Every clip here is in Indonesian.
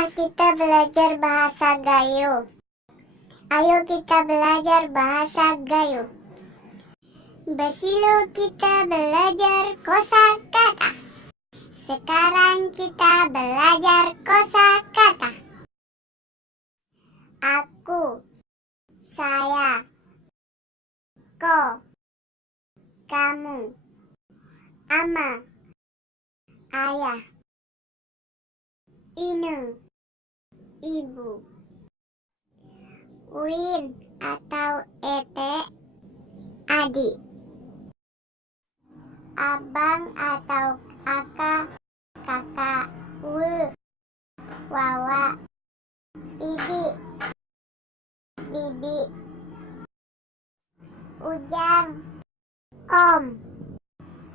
Marilah kita belajar bahasa Gayo. Ayo kita belajar bahasa Gayo. Besilo kita belajar kosakata. Sekarang kita belajar kosakata. Aku, saya, kau, kamu, ama, ayah, inu, ibu, win atau ete, adik, abang atau aka, kakak, wawa, ibi, bibi, ujang, om,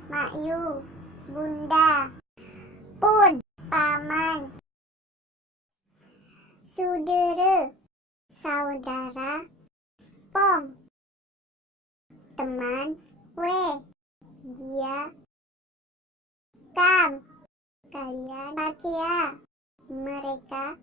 makyu, bunda, pun, paman, saudara, saudara, pong, teman, dia, kam, kalian, pakia, mereka,